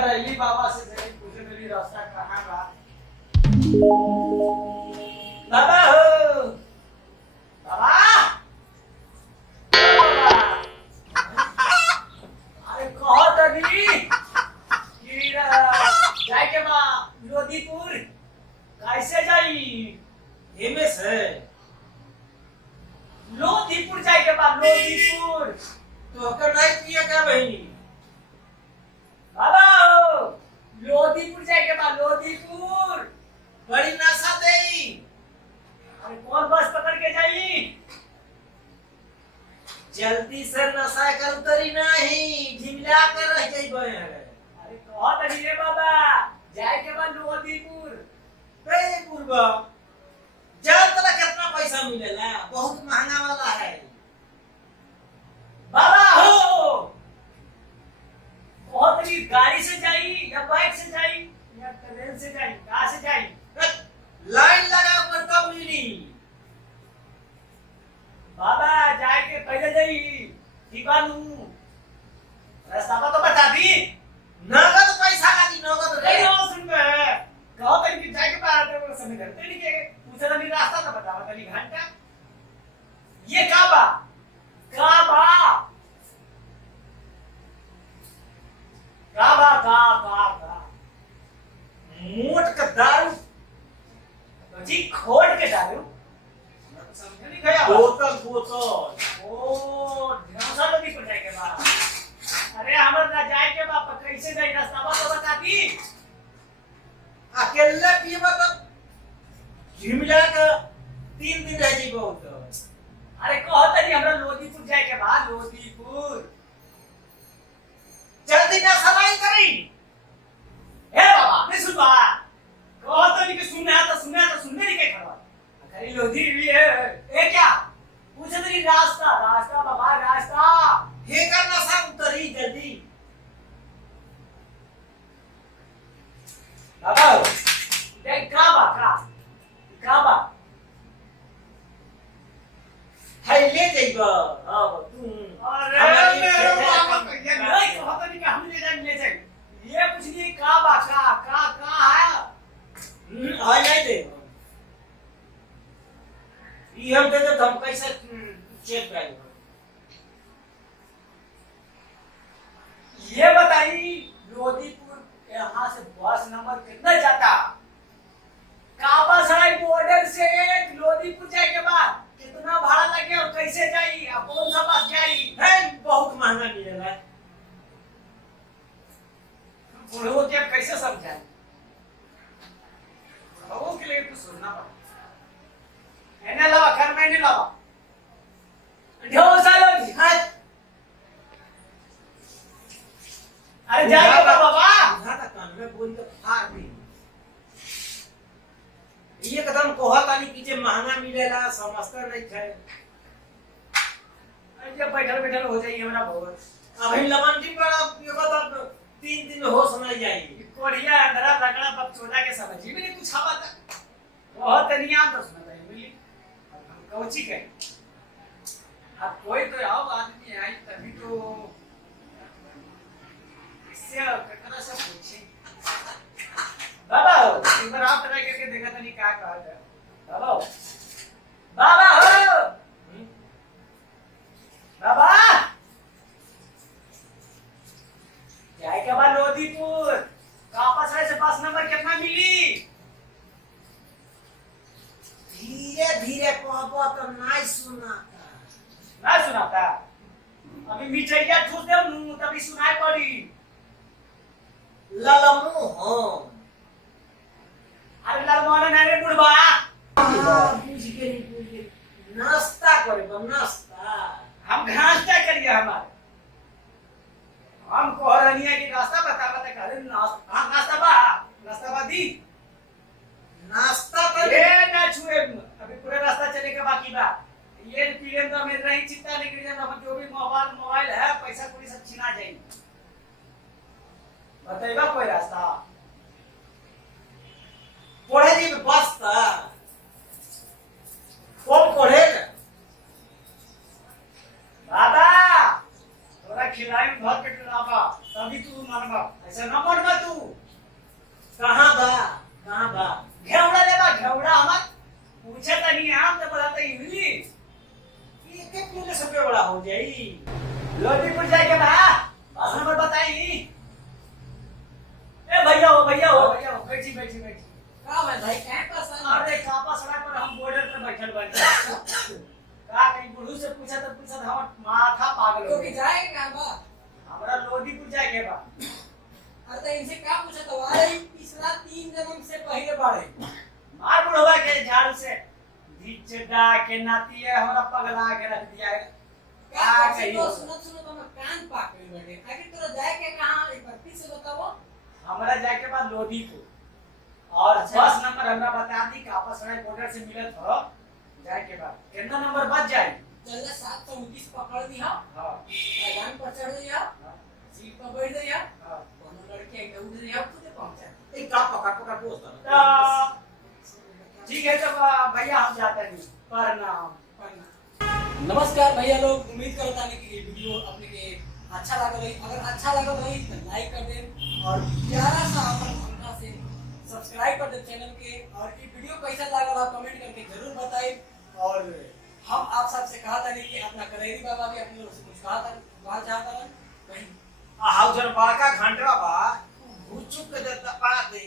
करैली बाबा से जरी पूछे मेरी रास्ता कहाँ बा। बाबा हो बाबा, अरे कहो तभी कि जाए के बा लोधीपुर, कैसे जाई? हेमे से लोधीपुर जाए के बा लोधीपुर। तो हकर नहीं किया क्या बहनी? बाबा हो लोधीपुर जाए के बा लोधीपुर। बड़ी नशा देई। अरे कौन बस पकड़ के जाई? जल्दी से नशा कर उतरी नहीं, झिमला कर रह जाई बहन। अरे कहो तभी रे बाबा, जाए के बा लोधीपुर। बे पूर्वा जान तला कितना पैसा मिलेला? बहुत महंगा वाला है। बाबा हो बहुत तभी गाड़ी से जाई या बाइक से जाई या ट्रेन से जाई, कहाँ से जाई? लाइन लगा पर तब मिली। बाबा जाए के पहले जाई ठीक बानू, रास्ता तो बता दी। नगद पैसा लगी, नगद नहीं रे। हो सुन में कहो तभी कि जाए के बाद वो समय करते नहीं के पूछे नहीं रास्ता तो बतावा तनी घंटा। ये का बा का बा का बा का मोट का दारू तो जी खोट के डालू समझ नहीं गया। बोतल बोतल। ओ ढांसा नदी पर जाए के बा। अरे हमर ना जाए के बा, कैसे जाई रास्ता तो बता दी। अकेले पिएबा तो झिमला का 3 दिन रह जाई बहुत। अरे कहो तनी हमरा लोधीपुर जाए के बा लोधीपुर। जल्दी ना सवाई करी। हे बाबा नहीं सुन बा, कहो तनी कि सुनना तो सुनने नहीं के खड़ा। अरे लोधी भी है ए क्या पूछे तनी रास्ता रास्ता बाबा रास्ता। हे करना सा उतरी जल्दी। बाबा देख का बा है ले जाइबा। अब तू अरे मेरे बाबा ये नहीं कहो तनी कि हम ले जाए ये कुछ नहीं का बा का है। आ नहीं दे। ये हम दे तो हम कैसे चेक करेंगे? ये बताई लोधीपुर यहाँ से बस नंबर कितना जाता? काबा सराय बॉर्डर से लोधीपुर जाए के बाद कितना भाड़ा लगे और कैसे जाई और कौन सा बस जाई? है बहुत महंगा मिलेगा। बुढ़ो के अब कैसे समझाए? बुढ़ो के लिए कुछ सुनना पड़ा। एने लावा घर में नहीं लावा ढोसा लो जी। अरे जाइए बाबा। हाँ कान में बोल के फाड़ दी। ये कदम कोहा तानी कीजे महंगा मिलेला समझता नहीं थे। अरे बैठल हो जाइए हमरा बहुत। अभी लमंडी बड़ा ये कदम 3 दिन हो समय जाएगी। कोढ़िया अंदरा लगड़ा बकचोदा के समझ ही नहीं कुछ हवा था। बहुत तनिया तो सुना था मिली कौची के। अब कोई तो आओ आदमी आई तभी तो इससे ककरा से पूछे। बाबा एक बार आप ट्राई करके देखा था नहीं क्या कहा था। बाबा बाबा हो बाबा जाए के बाद लोधीपुर वापस आए से बस नंबर कितना मिली? धीरे धीरे कहबो तो नहीं सुनाता। ना सुनाता अभी मिठैया ठूस दे मुंह तभी सुनाई पड़ी। ललमु हम। अरे ललमोने नहीं रे बुढ़वा। बुझ गई। नाश्ता करे नाश्ता। हम घासता करिए हमारे हम कोहरनिया की रास्ता बता करे नाश्ता बा दी। नाश्ता कर ये ना छुए अभी पूरा रास्ता चले के बाकी बा। ये पीएम तो मेरे नहीं चिंता नहीं करिए हम जो भी मोबाइल है पैसा पूरी सब छिना जाएगी। बताइएगा कोई रास्ता पढ़े जी बस्ता कौन पढ़े ना दादा थोड़ा खिलाई भर के लावा तभी तू मानवा। ऐसा न मोड़ ना तू कहाँ बा घेवड़ा लेबा घेवड़ा हमर पूछे तनी हम तो बताते इंग्लिश ये के पूरे सबके बड़ा हो जाई लोदीपुर जाए के बा बस नंबर बताई ए भैया हो बैठी का मैं भाई क्या पसंद अरे कापा सड़क पर हम बॉर्डर पे बैठल बानी का कहीं बुढ़ू से पूछा तो पूछा हम माथा पागल हो तो कि गया जाए कहां बा हमरा लोदीपुर जाए के बा अरे तो इनसे का पूछा तो अरे पिछला 3 जन्म से पहले बाड़े मार बुढ़वा के झाड़ू से भिचड़ा के नाती है हमरा पगला के रख दिया है का का कही कहियो तो सुनो तो मैं कान पाक गई बैठे आखिर तोरा जाए के कहां एक बार फिर से बताओ हमरा जाए के बाद लोदीपुर और अच्छा। बस नंबर हमरा बता दी कापा सड़क बॉर्डर से मिलत हो जाए के बाद कितना नंबर बच जाए चल 729 पकड़ दिया हां मैदान पर चढ़ दिया सीट पर बैठ गया हां कोनो लड़के एक उठ दिया खुद पहुंचा एक का पकड़ पोस्ट तो ठीक है तो भैया हम जाते हैं प्रणाम नमस्कार भैया लोग उम्मीद करता हूं कि ये वीडियो अपने के अच्छा लगा रही अगर अच्छा लगा रही तो लाइक कर दें और प्यारा सा अपन हमका से सब्सक्राइब कर दे चैनल के और ये वीडियो कैसा लगा कमेंट करके जरूर बताएं और हम आप सबसे कहा था कि अपना करेरी बाबा भी अपने लोग से कुछ कहा था बात चाहता है वही हाउ जन बड़का घंटा बा भूचुक के दे पा दे